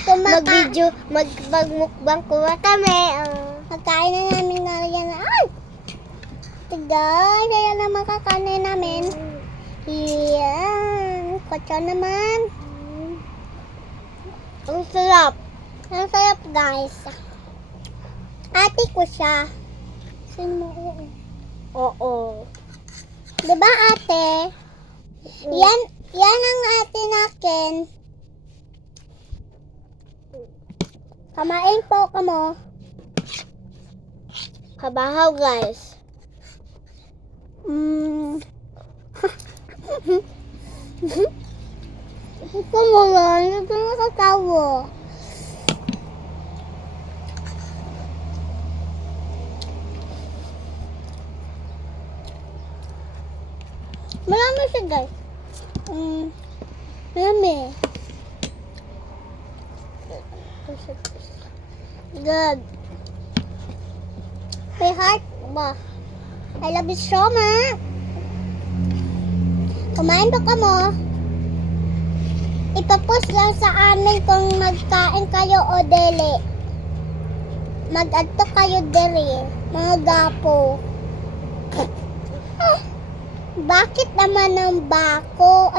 mag-video, mag-mukbang ko kami. Magkain na namin na yan. Ay! Tigay, kaya naman kakanin namin. Yan. Kotsa naman. Ang sarap. Ang sarap, guys. Ate ko siya. Sino mo? Oo. Diba, ate? Yan ang ate nakin. Kamain po kamo. Kabahaw, guys. Ito mo lang. Ito nakatawa. Marami siya, guys. Marami. Good. May heart ba? I love you so much. Kumain ba ka mo? Ipapost lang sa amin kung magkain kayo o deli. Mag-adto kayo deli, mga gapo. Bakit naman ang bako?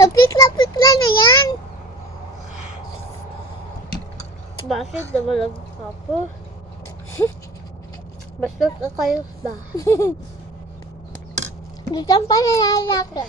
Napikla-pikla na yan. Bakit naman ang bako? Bastos ka kayo ba? Dito pa na lalaki.